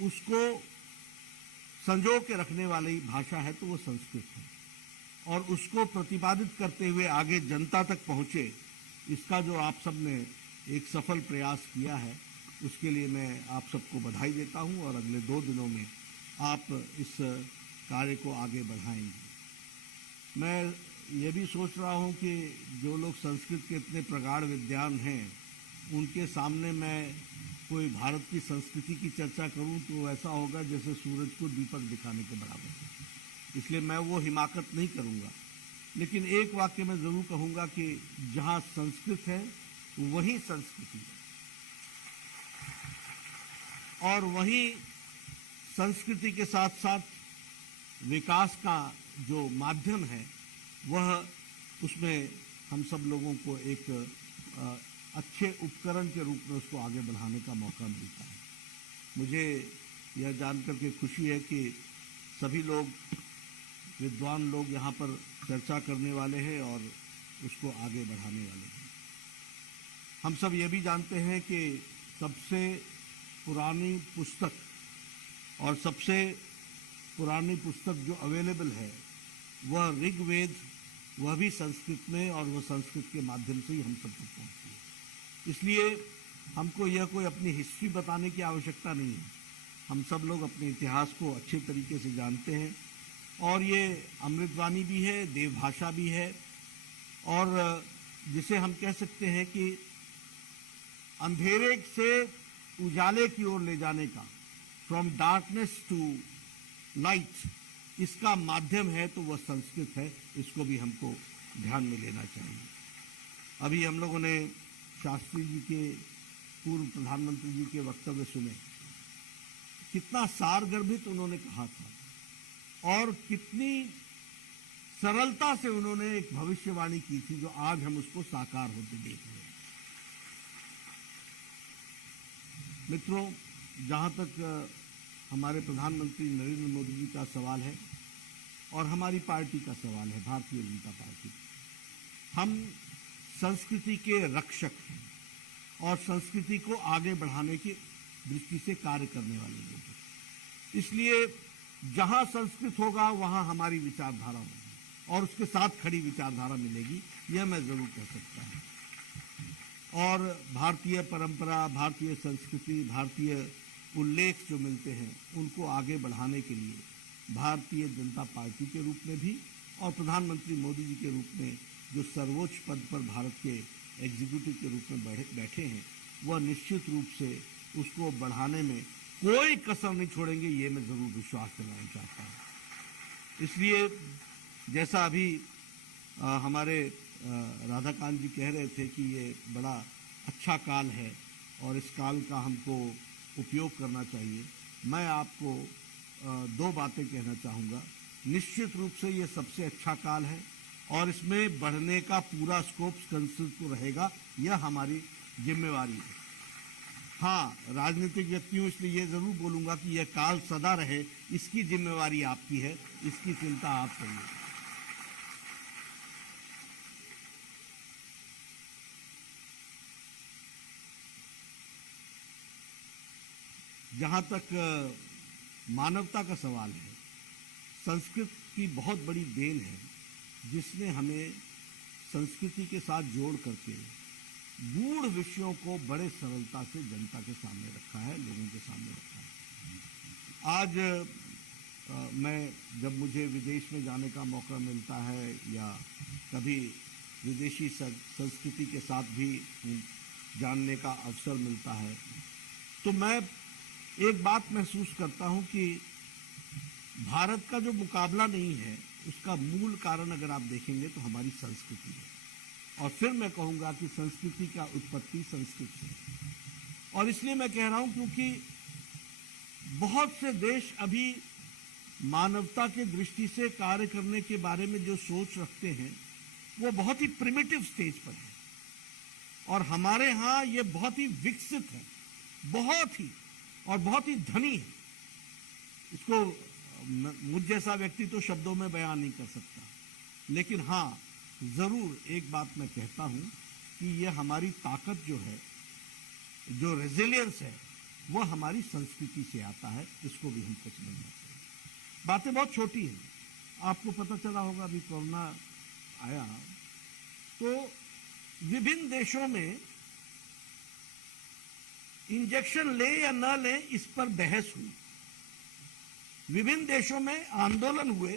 उसको संजो के रखने वाली भाषा है तो वो संस्कृत है और उसको प्रतिपादित करते हुए आगे जनता तक पहुँचे, इसका जो आप सब ने एक सफल प्रयास किया है, उसके लिए मैं आप सबको बधाई देता हूं और अगले 2 दिनों में आप इस कार्य को आगे बढ़ाएंगे। मैं ये भी सोच रहा हूं कि जो लोग संस्कृत के इतने प्रगाढ़ विद्वान हैं, उनके सामने मैं कोई भारत की संस्कृति की चर्चा करूं तो ऐसा होगा जैसे सूरज को दीपक दिखाने के बराबर। इसलिए मैं वो हिमाकत नहीं करूंगा, लेकिन एक वाक्य मैं ज़रूर कहूंगा कि जहां संस्कृत है वहीं संस्कृति है और वहीं संस्कृति के साथ साथ विकास का जो माध्यम है वह उसमें हम सब लोगों को एक अच्छे उपकरण के रूप में उसको आगे बढ़ाने का मौका मिलता है। मुझे यह जानकर के खुशी है कि सभी लोग, विद्वान लोग यहाँ पर चर्चा करने वाले हैं और उसको आगे बढ़ाने वाले हैं। हम सब ये भी जानते हैं कि सबसे पुरानी पुस्तक और सबसे पुरानी पुस्तक जो अवेलेबल है वह ऋग्वेद, वह भी संस्कृत में, और वह संस्कृत के माध्यम से ही हम सब तक पहुँची है। इसलिए हमको यह कोई अपनी हिस्ट्री बताने की आवश्यकता नहीं है। हम सब लोग अपने इतिहास को अच्छे तरीके से जानते हैं और ये अमृतवाणी भी है, देवभाषा भी है, और जिसे हम कह सकते हैं कि अंधेरे से उजाले की ओर ले जाने का, फ्रॉम डार्कनेस टू लाइट, इसका माध्यम है तो वह संस्कृत है। इसको भी हमको ध्यान में लेना चाहिए। अभी हम लोगों ने शास्त्री जी के, पूर्व प्रधानमंत्री जी के वक्तव्य सुने, कितना सारगर्भित उन्होंने कहा था और कितनी सरलता से उन्होंने एक भविष्यवाणी की थी जो आज हम उसको साकार होते देख रहे हैं। मित्रों, जहां तक हमारे प्रधानमंत्री नरेंद्र मोदी जी का सवाल है और हमारी पार्टी का सवाल है, भारतीय जनता पार्टी, हम संस्कृति के रक्षक हैं और संस्कृति को आगे बढ़ाने की दृष्टि से कार्य करने वाले लोग हैं। इसलिए जहां संस्कृत होगा वहां हमारी विचारधारा होगी और उसके साथ खड़ी विचारधारा मिलेगी, यह मैं जरूर कह सकता हूं। और भारतीय परंपरा, भारतीय संस्कृति, भारतीय उल्लेख जो मिलते हैं उनको आगे बढ़ाने के लिए भारतीय जनता पार्टी के रूप में भी और प्रधानमंत्री मोदी जी के रूप में जो सर्वोच्च पद पर भारत के एग्जीक्यूटिव के रूप में बैठे हैं, वह निश्चित रूप से उसको बढ़ाने में कोई कसर नहीं छोड़ेंगे, ये मैं जरूर विश्वास दिलाना चाहता हूँ। इसलिए जैसा अभी हमारे राधाकांत जी कह रहे थे कि ये बड़ा अच्छा काल है और इस काल का हमको उपयोग करना चाहिए, मैं आपको दो बातें कहना चाहूँगा। निश्चित रूप से ये सबसे अच्छा काल है और इसमें बढ़ने का पूरा स्कोप संस्कृत को रहेगा, यह हमारी जिम्मेवारी है। हाँ, राजनीतिक व्यक्ति हूँ इसलिए ये जरूर बोलूँगा कि यह काल सदा रहे, इसकी जिम्मेवारी आपकी है, इसकी चिंता आप करिए। जहाँ तक मानवता का सवाल है, संस्कृत की बहुत बड़ी देन है जिसने हमें संस्कृति के साथ जोड़ करके गूढ़ विषयों को बड़े सरलता से जनता के सामने रखा है, लोगों के सामने रखा है। आज जब मुझे विदेश में जाने का मौका मिलता है या कभी विदेशी संस्कृति के साथ भी जानने का अवसर मिलता है, तो मैं एक बात महसूस करता हूं कि भारत का जो मुकाबला नहीं है उसका मूल कारण अगर आप देखेंगे तो हमारी संस्कृति है। और फिर मैं कहूंगा कि संस्कृति का उत्पत्ति संस्कृत से है। और इसलिए मैं कह रहा हूं क्योंकि बहुत से देश अभी मानवता के दृष्टि से कार्य करने के बारे में जो सोच रखते हैं वो बहुत ही प्रिमिटिव स्टेज पर है और हमारे यहाँ ये बहुत ही विकसित है, बहुत ही धनी है। इसको मुझ जैसा व्यक्ति तो शब्दों में बयान नहीं कर सकता, लेकिन हाँ जरूर एक बात मैं कहता हूं कि यह हमारी ताकत जो है, जो रेजिलियंस है, वह हमारी संस्कृति से आता है। इसको भी हमको समझना चाहिए। बातें बहुत छोटी हैं। आपको पता चला होगा अभी कोरोना आया तो विभिन्न देशों में इंजेक्शन ले या न ले इस पर बहस हुई। विभिन्न देशों में आंदोलन हुए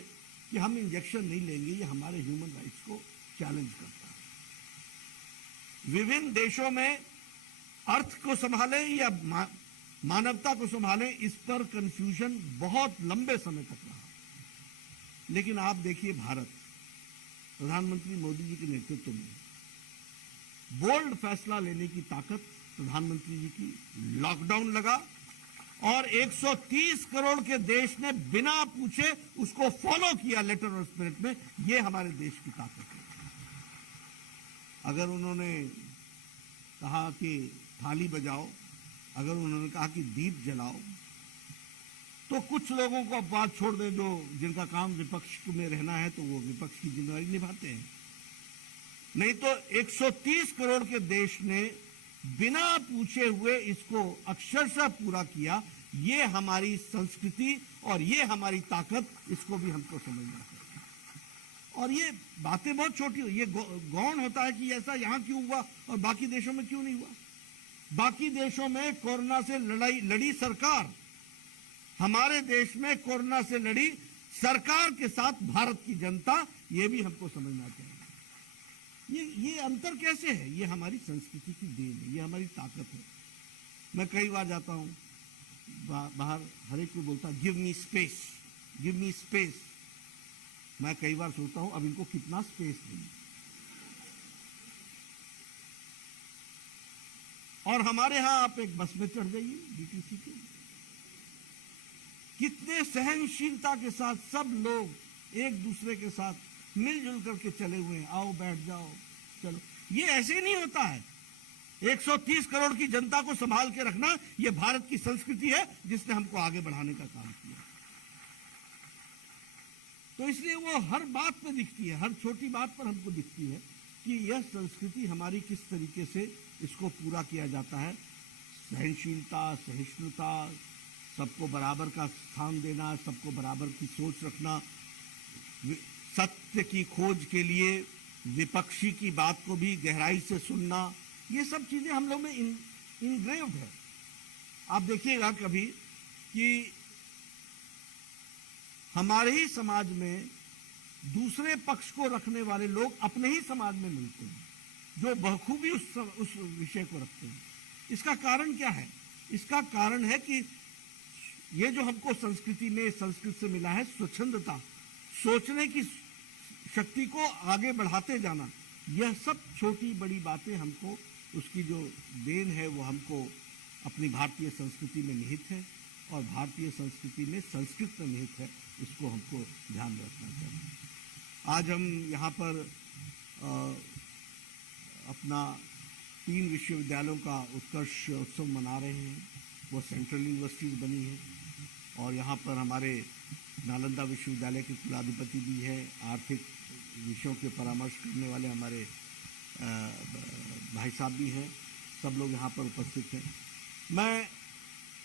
कि हम इंजेक्शन नहीं लेंगे, ये हमारे ह्यूमन राइट्स को चैलेंज करता है। विभिन्न देशों में अर्थ को संभाले या मानवता को संभाले, इस पर कंफ्यूजन बहुत लंबे समय तक रहा। लेकिन आप देखिए भारत, प्रधानमंत्री मोदी जी के नेतृत्व में बोल्ड फैसला लेने की ताकत प्रधानमंत्री जी की। लॉकडाउन लगा और 130 करोड़ के देश ने बिना पूछे उसको फॉलो किया लेटर और स्पिरिट में। ये हमारे देश की ताकत है। अगर उन्होंने कहा कि थाली बजाओ, अगर उन्होंने कहा कि दीप जलाओ, तो कुछ लोगों को अब बात छोड़ दें, जो जिनका काम विपक्ष में रहना है तो वो विपक्ष की जिम्मेदारी निभाते हैं। नहीं तो 130 करोड़ के देश ने बिना पूछे हुए इसको अक्षरशः पूरा किया। ये हमारी संस्कृति और ये हमारी ताकत, इसको भी हमको समझना चाहिए। और ये बातें बहुत छोटी हो, ये गौण होता है कि ऐसा यहां क्यों हुआ और बाकी देशों में क्यों नहीं हुआ। बाकी देशों में कोरोना से लड़ी सरकार, हमारे देश में कोरोना से लड़ी सरकार के साथ भारत की जनता। ये भी हमको समझना चाहिए। ये अंतर कैसे है? ये हमारी संस्कृति की देन है, ये हमारी ताकत है। मैं कई बार जाता हूं बाहर, हर एक को बोलता give me space, give me space. मैं कई बार सोचता हूं अब इनको कितना स्पेस दें। और हमारे यहां आप एक बस में चढ़ जाइए डीटीसी के, कितने सहनशीलता के साथ सब लोग एक दूसरे के साथ मिलजुल करके चले हुए हैं। आओ बैठ जाओ, चलो। ये ऐसे नहीं होता है। 130 करोड़ की जनता को संभाल के रखना, ये भारत की संस्कृति है जिसने हमको आगे बढ़ाने का काम किया। तो इसलिए वो हर बात पे दिखती है, हर छोटी बात पर हमको दिखती है कि यह संस्कृति हमारी किस तरीके से इसको पूरा किया जाता है। सहनशीलता, सहिष्णुता, सबको बराबर का स्थान देना, सबको बराबर की सोच रखना, सत्य की खोज के लिए विपक्षी की बात को भी गहराई से सुनना, ये सब चीजें हम लोग में इनग्रेव्ड है। आप देखिएगा कभी कि हमारे ही समाज में दूसरे पक्ष को रखने वाले लोग अपने ही समाज में मिलते हैं जो बखूबी उस विषय को रखते हैं। इसका कारण क्या है? इसका कारण है कि ये जो हमको संस्कृति में संस्कृत से मिला है, स्वच्छंदता, सोचने की शक्ति को आगे बढ़ाते जाना, यह सब छोटी बड़ी बातें हमको, उसकी जो देन है वो हमको अपनी भारतीय संस्कृति में निहित है और भारतीय संस्कृति में संस्कृत में निहित है। इसको हमको ध्यान में रखना चाहिए। आज हम यहाँ पर अपना 3 विश्वविद्यालयों का उत्कर्ष उत्सव मना रहे हैं। वो सेंट्रल यूनिवर्सिटीज बनी है और यहाँ पर हमारे नालंदा विश्वविद्यालय के कुलाधिपति भी है, आर्थिक विषयों के परामर्श करने वाले हमारे भाई साहब भी हैं, सब लोग यहाँ पर उपस्थित हैं। मैं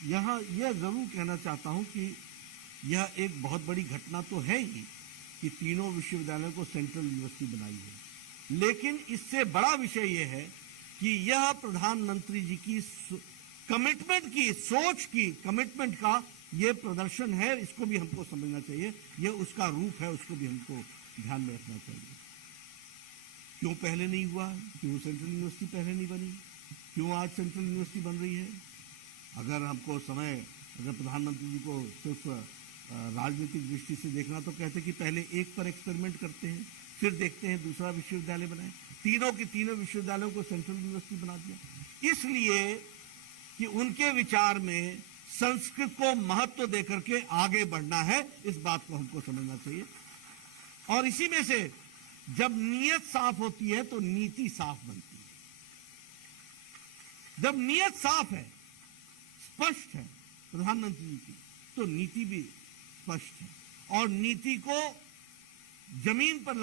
यहाँ यह ज़रूर कहना चाहता हूँ कि यह एक बहुत बड़ी घटना तो है ही कि तीनों विश्वविद्यालयों को सेंट्रल यूनिवर्सिटी बनाई है, लेकिन इससे बड़ा विषय यह है कि यह प्रधानमंत्री जी की कमिटमेंट की, सोच की, कमिटमेंट का ये प्रदर्शन है। इसको भी हमको समझना चाहिए, ये उसका रूप है, उसको भी हमको ध्यान में रखना चाहिए। क्यों पहले नहीं हुआ? क्यों सेंट्रल यूनिवर्सिटी पहले नहीं बनी? क्यों आज सेंट्रल यूनिवर्सिटी बन रही है? अगर हमको अगर प्रधानमंत्री जी को सिर्फ राजनीतिक दृष्टि से देखना तो कहते कि पहले एक पर एक्सपेरिमेंट करते हैं, फिर देखते हैं दूसरा विश्वविद्यालय बनाए। तीनों के तीनों विश्वविद्यालयों को सेंट्रल यूनिवर्सिटी बना दिया, इसलिए कि उनके विचार में संस्कृत को महत्व देकर के आगे बढ़ना है। इस बात को हमको समझना चाहिए। और इसी में से जब नीयत साफ होती है तो नीति साफ बनती है। जब नीयत साफ है, स्पष्ट है प्रधानमंत्री जी की, तो नीति भी स्पष्ट है। और नीति को जमीन पर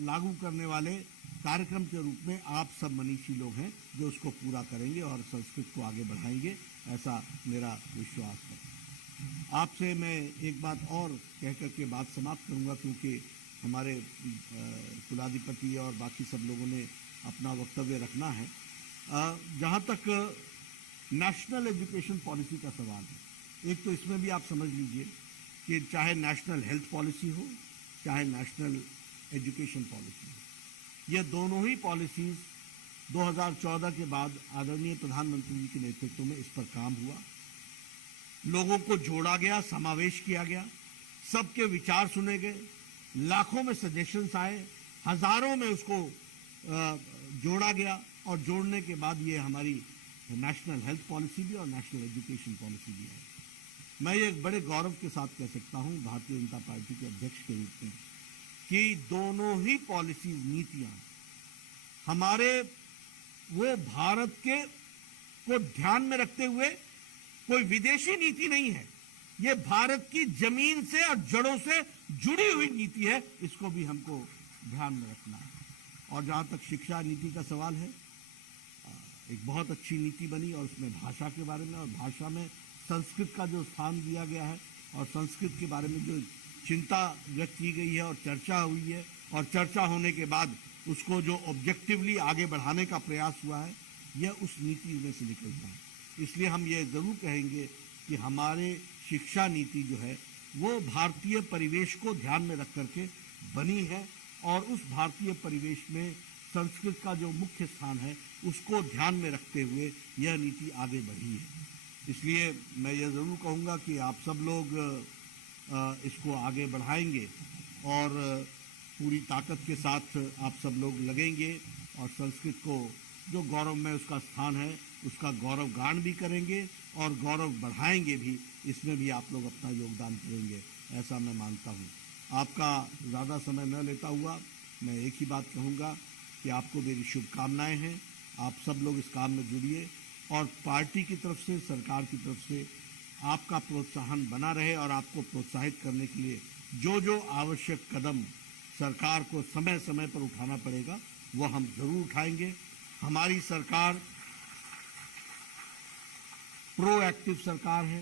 लागू करने वाले कार्यक्रम के रूप में आप सब मनीषी लोग हैं जो उसको पूरा करेंगे और संस्कृत को आगे बढ़ाएंगे, ऐसा मेरा विश्वास है। आपसे मैं एक बात और कह करके बात समाप्त करूंगा, क्योंकि हमारे कुलाधिपति और बाकी सब लोगों ने अपना वक्तव्य रखना है। जहाँ तक नेशनल एजुकेशन पॉलिसी का सवाल है, एक तो इसमें भी आप समझ लीजिए कि चाहे नेशनल हेल्थ पॉलिसी हो, चाहे नेशनल एजुकेशन पॉलिसी हो, ये दोनों ही पॉलिसीज 2014 के बाद आदरणीय प्रधानमंत्री जी के नेतृत्व में इस पर काम हुआ। लोगों को जोड़ा गया, समावेश किया गया, सबके विचार सुने गए, लाखों में सजेशंस आए, हजारों में उसको जोड़ा गया और जोड़ने के बाद ये हमारी नेशनल हेल्थ पॉलिसी भी और नेशनल एजुकेशन पॉलिसी भी है। मैं ये बड़े गौरव के साथ कह सकता हूँ भारतीय जनता पार्टी के अध्यक्ष के रूप में कि दोनों ही पॉलिसीज, नीतियाँ हमारे वो भारत के को ध्यान में रखते हुए कोई विदेशी नीति नहीं है, ये भारत की जमीन से और जड़ों से जुड़ी हुई नीति है, इसको भी हमको ध्यान में रखना है। और जहां तक शिक्षा नीति का सवाल है, एक बहुत अच्छी नीति बनी और उसमें भाषा के बारे में और भाषा में संस्कृत का जो स्थान दिया गया है और संस्कृत के बारे में जो चिंता व्यक्त की गई है और चर्चा हुई है और चर्चा होने के बाद उसको जो ऑब्जेक्टिवली आगे बढ़ाने का प्रयास हुआ है, यह उस नीति में से निकलता है। इसलिए हम ये जरूर कहेंगे कि हमारे शिक्षा नीति जो है वो भारतीय परिवेश को ध्यान में रख करके बनी है और उस भारतीय परिवेश में संस्कृत का जो मुख्य स्थान है उसको ध्यान में रखते हुए यह नीति आगे बढ़ी है। इसलिए मैं ये ज़रूर कहूँगा कि आप सब लोग इसको आगे बढ़ाएंगे और पूरी ताकत के साथ आप सब लोग लगेंगे और संस्कृत को जो गौरव में उसका स्थान है उसका गौरव गान भी करेंगे और गौरव बढ़ाएंगे भी, इसमें भी आप लोग अपना योगदान करेंगे, ऐसा मैं मानता हूँ। आपका ज़्यादा समय न लेता हुआ मैं एक ही बात कहूँगा कि आपको मेरी शुभकामनाएं हैं। आप सब लोग इस काम में जुड़िए और पार्टी की तरफ से, सरकार की तरफ से आपका प्रोत्साहन बना रहे और आपको प्रोत्साहित करने के लिए जो जो आवश्यक कदम सरकार को समय समय पर उठाना पड़ेगा वो हम जरूर उठाएंगे। हमारी सरकार प्रोएक्टिव सरकार है,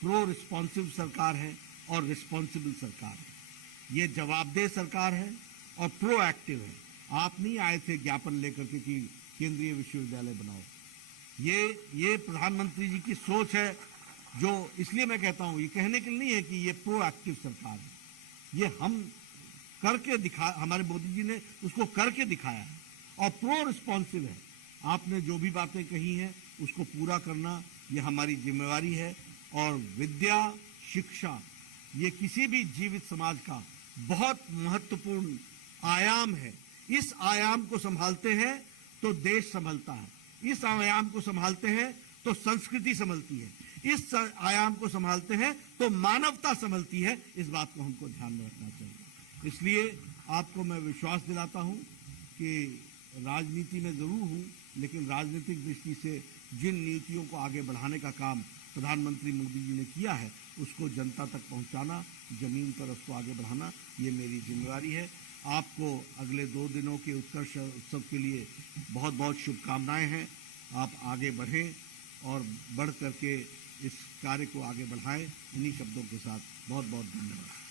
प्रो रिस्पॉन्सिव सरकार है और रिस्पॉन्सिबल सरकार है। ये जवाबदेह सरकार है और प्रोएक्टिव है। आप नहीं आए थे ज्ञापन लेकर के कि केंद्रीय विश्वविद्यालय बनाओ। ये प्रधानमंत्री जी की सोच है, जो इसलिए मैं कहता हूं, ये कहने के लिए नहीं है कि ये प्रोएक्टिव सरकार है, ये हम करके दिखा, हमारे मोदी जी ने उसको करके दिखाया है। और प्रो रिस्पॉन्सिव है, आपने जो भी बातें कही हैं उसको पूरा करना ये हमारी जिम्मेवारी है। और विद्या, शिक्षा ये किसी भी जीवित समाज का बहुत महत्वपूर्ण आयाम है। इस आयाम को संभालते हैं तो देश संभलता है, इस आयाम को संभालते हैं तो संस्कृति संभलती है, इस आयाम को संभालते हैं तो मानवता संभलती है। इस बात को हमको ध्यान में रखना चाहिए। इसलिए आपको मैं विश्वास दिलाता हूं कि राजनीति में जरूर हूं, लेकिन राजनीतिक दृष्टि से जिन नीतियों को आगे बढ़ाने का काम प्रधानमंत्री मोदी जी ने किया है उसको जनता तक पहुंचाना, जमीन पर उसको आगे बढ़ाना, ये मेरी जिम्मेवारी है। आपको अगले 2 दिनों के उत्कर्ष उत्सव के लिए बहुत बहुत शुभकामनाएं हैं। आप आगे बढ़ें और बढ़ करके इस कार्य को आगे बढ़ाएं। इन्हीं शब्दों के साथ बहुत बहुत धन्यवाद।